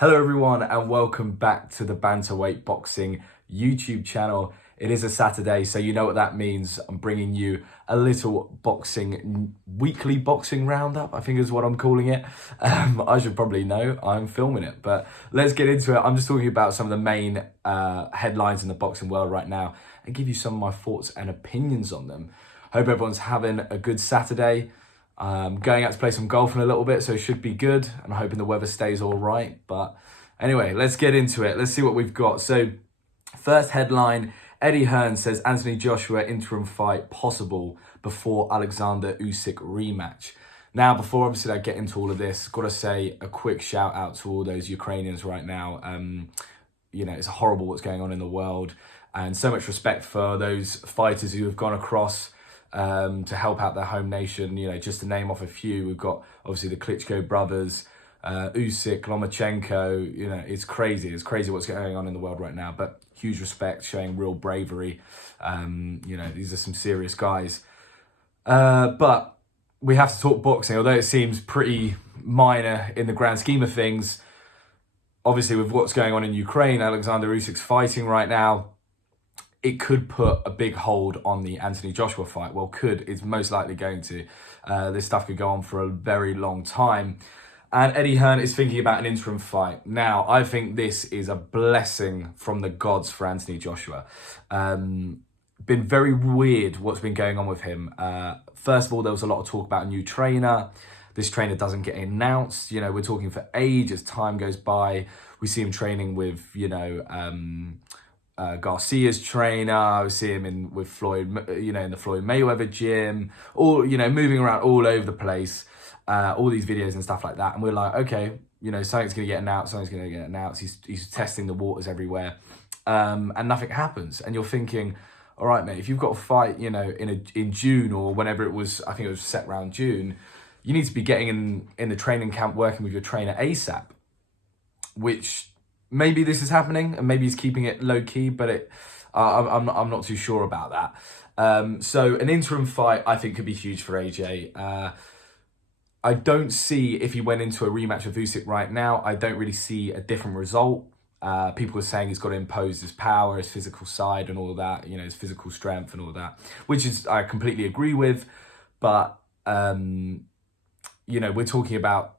Hello everyone and welcome back to the Bantamweight Boxing YouTube channel. It is a Saturday, so you know what that means. I'm bringing you a little weekly boxing roundup, I think is what I'm calling it. I should probably know, I'm filming it, but let's get into it. I'm just talking about some of the main headlines in the boxing world right now and give you some of my thoughts and opinions on them. Hope everyone's having a good Saturday. Going out to play some golf in a little bit, so it should be good. I'm hoping the weather stays all right. But anyway, let's get into it. Let's see what we've got. So first headline, Eddie Hearn says Anthony Joshua interim fight possible before Alexander Usyk rematch. Now, before obviously I get into all of this, got to say a quick shout out to all those Ukrainians right now. You know, it's horrible what's going on in the world, and so much respect for those fighters who have gone across to help out their home nation. You know, just to name off a few, we've got obviously the Klitschko brothers, Usyk, Lomachenko. You know, it's crazy what's going on in the world right now, but huge respect, showing real bravery. You know, these are some serious guys, but we have to talk boxing, although it seems pretty minor in the grand scheme of things. Obviously, with what's going on in Ukraine, Alexander Usyk's fighting right now, it could put a big hold on the Anthony Joshua fight. Well, it's most likely going to. This stuff could go on for a very long time. And Eddie Hearn is thinking about an interim fight. Now, I think this is a blessing from the gods for Anthony Joshua. Been very weird what's been going on with him. First of all, there was a lot of talk about a new trainer. This trainer doesn't get announced. You know, we're talking for age as time goes by. We see him training with, you know, Garcia's trainer. We see him with Floyd, you know, in the Floyd Mayweather gym, or, you know, moving around all over the place, all these videos and stuff like that. And we're like, okay, you know, something's going to get announced. He's testing the waters everywhere, and nothing happens. And you're thinking, all right, mate, if you've got a fight, you know, in June or whenever it was, I think it was set around June, you need to be getting in the training camp, working with your trainer ASAP, which maybe this is happening and maybe he's keeping it low key, but I'm not too sure about that. So an interim fight I think could be huge for AJ. I don't see, if he went into a rematch with Usyk right now, I don't really see a different result. People are saying he's got to impose his power, his physical side and all of that, you know, his physical strength and all that, which is, I completely agree with. But, you know, we're talking about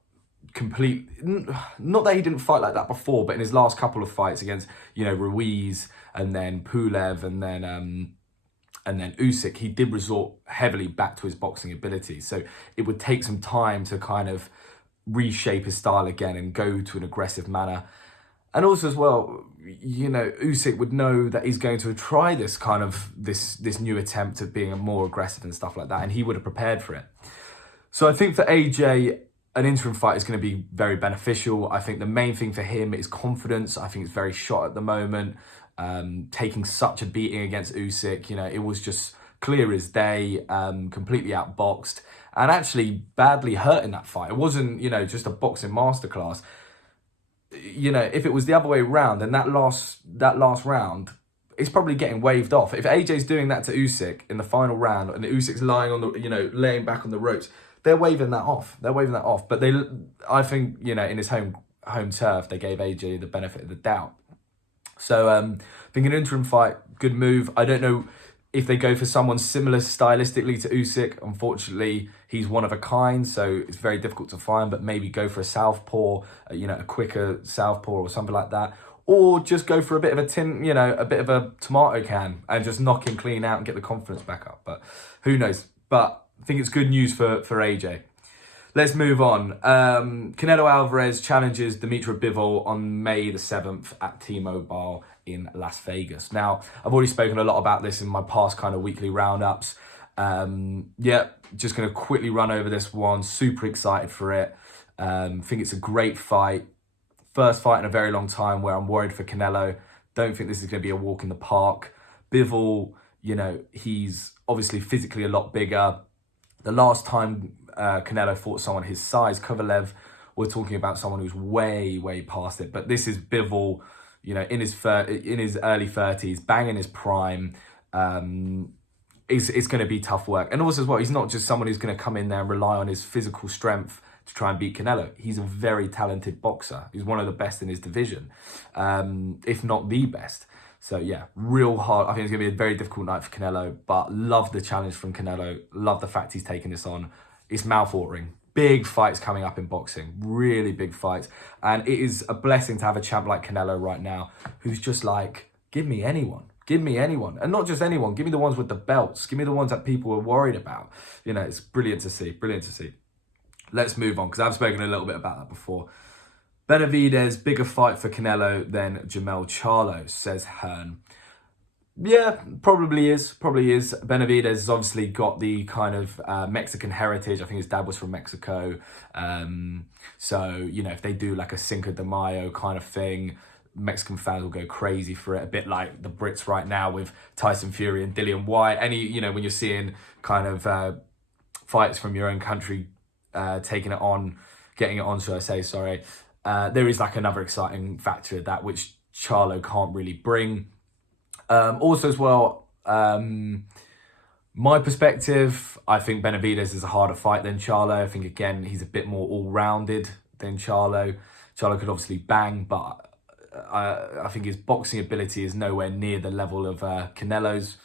not that he didn't fight like that before, but in his last couple of fights against, you know, Ruiz and then Pulev and then Usyk, he did resort heavily back to his boxing ability. So it would take some time to kind of reshape his style again and go to an aggressive manner. And also as well, you know, Usyk would know that he's going to try this kind of this new attempt at being more aggressive and stuff like that, and he would have prepared for it. So I think for AJ, an interim fight is going to be very beneficial. I think the main thing for him is confidence. I think it's very shot at the moment. Taking such a beating against Usyk, you know, it was just clear as day, completely outboxed and actually badly hurt in that fight. It wasn't, you know, just a boxing masterclass. You know, if it was the other way around, then that last round, it's probably getting waved off. If AJ's doing that to Usyk in the final round and Usyk's lying on the, you know, laying back on the ropes, they're waving that off. But I think, you know, in his home turf, they gave AJ the benefit of the doubt. So I think an interim fight, good move. I don't know if they go for someone similar stylistically to Usyk. Unfortunately, he's one of a kind, so it's very difficult to find. But maybe go for a southpaw, you know, a quicker southpaw or something like that. Or just go for a bit of a a bit of a tomato can and just knock him clean out and get the confidence back up. But who knows? But I think it's good news for AJ. Let's move on. Canelo Alvarez challenges Dimitri Bivol on May the 7th at T-Mobile in Las Vegas. Now, I've already spoken a lot about this in my past kind of weekly roundups. Yeah, just going to quickly run over this one. Super excited for it. Think it's a great fight. First fight in a very long time where I'm worried for Canelo. Don't think this is going to be a walk in the park. Bivol, you know, he's obviously physically a lot bigger. The last time Canelo fought someone his size, Kovalev, we're talking about someone who's way past it. But this is Bivol, you know, in his early 30s, banging his prime. It's going to be tough work. And also as well, he's not just someone who's going to come in there and rely on his physical strength to try and beat Canelo. He's a very talented boxer. He's one of the best in his division, if not the best. So yeah, real hard. I think it's going to be a very difficult night for Canelo, but love the challenge from Canelo. Love the fact he's taking this on. It's mouth-watering. Big fights coming up in boxing, really big fights. And it is a blessing to have a champ like Canelo right now, who's just like, give me anyone. Give me anyone. And not just anyone, give me the ones with the belts. Give me the ones that people are worried about. You know, it's brilliant to see, brilliant to see. Let's move on, because I've spoken a little bit about that before. Benavidez, bigger fight for Canelo than Jermell Charlo, says Hearn. Yeah, probably is. Benavidez has obviously got the kind of Mexican heritage. I think his dad was from Mexico. So, you know, if they do like a Cinco de Mayo kind of thing, Mexican fans will go crazy for it. A bit like the Brits right now with Tyson Fury and Dillian Whyte. You know, when you're seeing kind of fights from your own country getting it on, should I say, sorry. There is like another exciting factor of that, which Charlo can't really bring. Also as well, my perspective, I think Benavidez is a harder fight than Charlo. I think, again, he's a bit more all-rounded than Charlo. Charlo could obviously bang, but I think his boxing ability is nowhere near the level of Canelo's.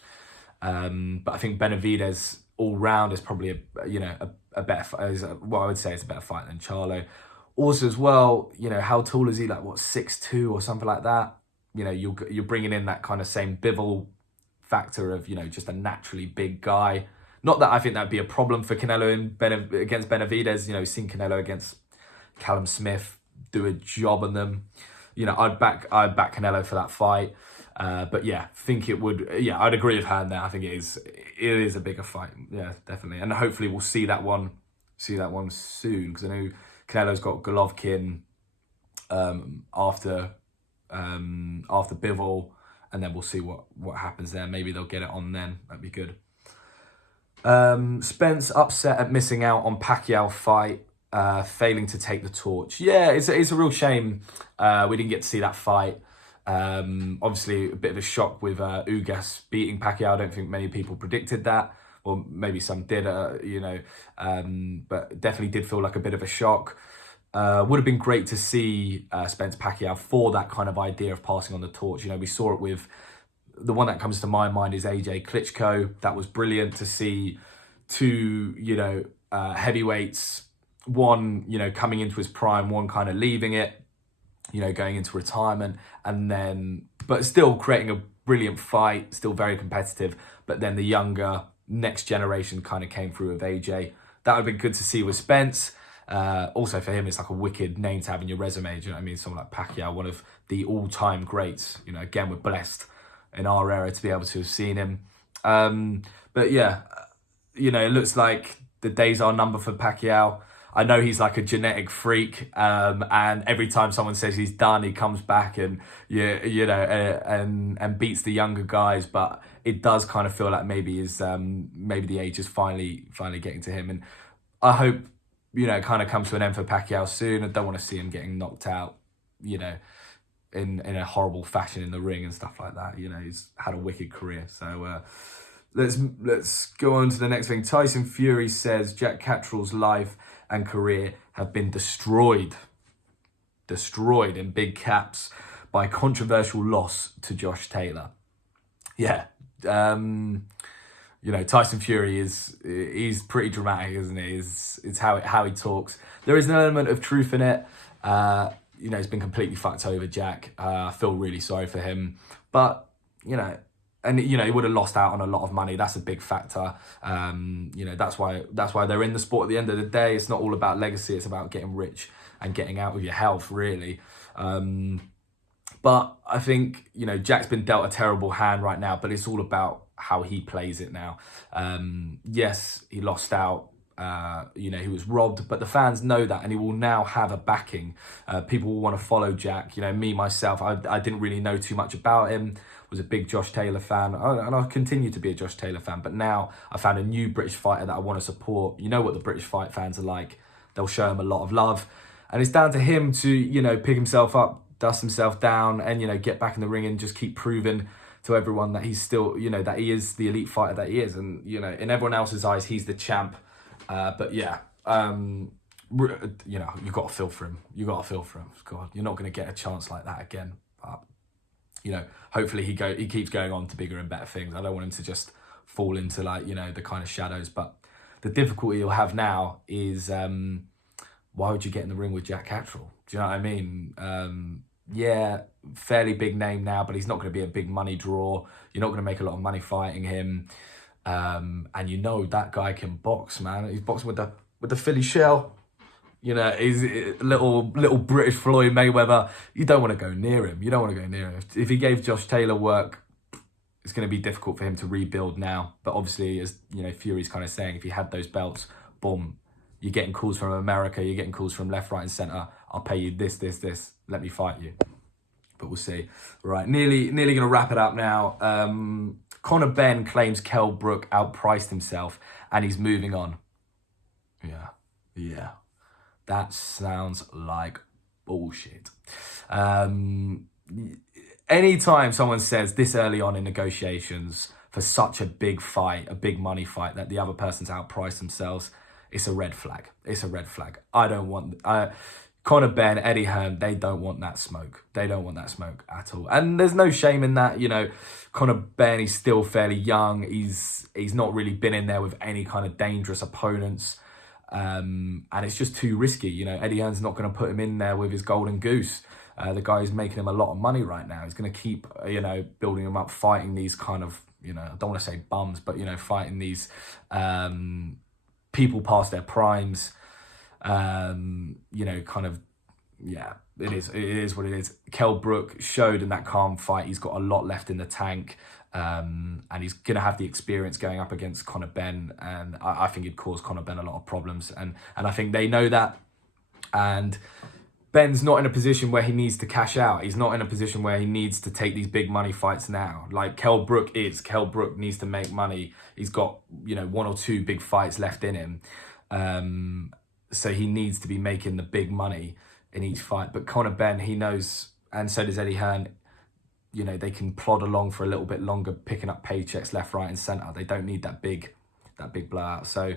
But I think Benavidez all-round is probably a better, well, I would say it's a better fight than Charlo. Also as well, you know, how tall is he? Like, what, 6'2" or something like that? You know, you're bringing in that kind of same Bivol factor of, you know, just a naturally big guy. Not that I think that'd be a problem for Canelo against Benavidez. You know, we've seen Canelo against Callum Smith do a job on them. You know, I'd back Canelo for that fight. But yeah, think it would. Yeah, I'd agree with Hearn there. I think it is a bigger fight. Yeah, definitely. And hopefully we'll see that one soon, because I know Canelo's got Golovkin after Bivol, and then we'll see what happens there. Maybe they'll get it on then. That'd be good. Spence upset at missing out on Pacquiao fight, failing to take the torch. Yeah, it's a real shame we didn't get to see that fight. Obviously a bit of a shock with Ugas beating Pacquiao. I don't think many people predicted that. Or maybe some did, but definitely did feel like a bit of a shock. Would have been great to see Spence Pacquiao for that kind of idea of passing on the torch. You know, we saw it with, the one that comes to my mind is AJ Klitschko. That was brilliant to see two, you know, heavyweights, one, you know, coming into his prime, one kind of leaving it, you know, going into retirement, and then, but still creating a brilliant fight, still very competitive, but then the younger next generation kind of came through with AJ. That would have been good to see with Spence. Also for him, it's like a wicked name to have in your resume. Do you know what I mean? Someone like Pacquiao, one of the all-time greats. You know, again, we're blessed in our era to be able to have seen him. But yeah, you know, it looks like the days are numbered for Pacquiao. I know he's like a genetic freak, and every time someone says he's done, he comes back and you know, and beats the younger guys. But it does kind of feel like maybe the age is finally getting to him, and I hope, you know, it kind of comes to an end for Pacquiao soon. I don't want to see him getting knocked out, you know, in a horrible fashion in the ring and stuff like that. You know, he's had a wicked career. So let's go on to the next thing. Tyson Fury says Jack Catterall's life and career have been destroyed in big caps by controversial loss to Josh Taylor. Yeah, you know, Tyson Fury he's pretty dramatic, isn't he? It's how he talks. There is an element of truth in it. You know, he's been completely fucked over, Jack. I feel really sorry for him, but you know. And, you know, he would have lost out on a lot of money. That's a big factor. You know, that's why they're in the sport at the end of the day. It's not all about legacy. It's about getting rich and getting out with your health, really. But I think, you know, Jack's been dealt a terrible hand right now, but it's all about how he plays it now. Yes, he lost out. You know, he was robbed, but the fans know that, and he will now have a backing. People will want to follow Jack. You know, me, myself, I didn't really know too much about him. Was a big Josh Taylor fan, and I'll continue to be a Josh Taylor fan, but now I found a new British fighter that I want to support. You know what the British fight fans are like. They'll show him a lot of love, and it's down to him to, you know, pick himself up, dust himself down, and, you know, get back in the ring and just keep proving to everyone that he's still, you know, that he is the elite fighter that he is. And, you know, in everyone else's eyes, he's the champ. But yeah, you know, you got to feel for him. You got to feel for him. God, you're not going to get a chance like that again. But, you know, hopefully he keeps going on to bigger and better things. I don't want him to just fall into, like, you know, the kind of shadows. But the difficulty you'll have now is, why would you get in the ring with Jack Catterall? Do you know what I mean? Yeah, fairly big name now, but he's not going to be a big money draw. You're not going to make a lot of money fighting him. And you know that guy can box, man. He's boxing with the Philly shell. You know, he's a little British Floyd Mayweather. You don't want to go near him. You don't want to go near him. If he gave Josh Taylor work, it's going to be difficult for him to rebuild now. But obviously, as you know, Fury's kind of saying, if he had those belts, boom, you're getting calls from America, you're getting calls from left, right, and centre. I'll pay you this. Let me fight you. But we'll see. Right, nearly going to wrap it up now. Conor Benn claims Kell Brook outpriced himself and he's moving on. Yeah. That sounds like bullshit. Anytime someone says this early on in negotiations for such a big fight, a big money fight, that the other person's outpriced themselves, it's a red flag. It's a red flag. I don't want... Conor Benn, Eddie Hearn, they don't want that smoke. They don't want that smoke at all. And there's no shame in that. You know, Conor Benn, he's still fairly young. He's not really been in there with any kind of dangerous opponents. And it's just too risky. You know, Eddie Hearn's not going to put him in there with his golden goose. The guy is making him a lot of money right now. He's going to keep, you know, building him up, fighting these kind of, you know, I don't want to say bums, but, you know, fighting these people past their primes. You know, kind of, yeah, it is what it is. Kell Brook showed in that calm fight he's got a lot left in the tank, and he's going to have the experience going up against Conor Benn, and I think he'd cause Conor Benn a lot of problems, and I think they know that, and Ben's not in a position where he needs to cash out. He's not in a position where he needs to take these big money fights now, like Kell Brook is. Kell Brook needs to make money. He's got, you know, 1 or 2 big fights left in him. So he needs to be making the big money in each fight. But Conor Benn, he knows, and so does Eddie Hearn, you know, they can plod along for a little bit longer, picking up paychecks left, right, and centre. They don't need that big blowout. So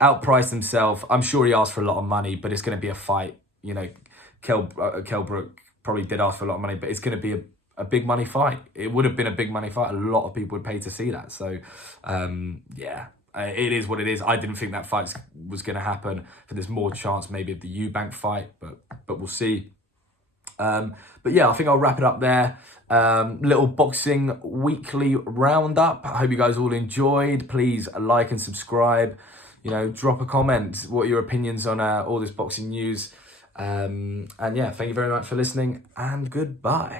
outpriced himself. I'm sure he asked for a lot of money, but it's going to be a fight. You know, Kell Brook probably did ask for a lot of money, but it's going to be a big money fight. It would have been a big money fight. A lot of people would pay to see that. So, yeah. It is what it is. I didn't think that fight was going to happen. I think there's more chance maybe of the Eubank fight, but we'll see. But yeah, I think I'll wrap it up there. Little boxing weekly roundup. I hope you guys all enjoyed. Please like and subscribe. You know, drop a comment. What are your opinions on all this boxing news? And yeah, thank you very much for listening, and goodbye.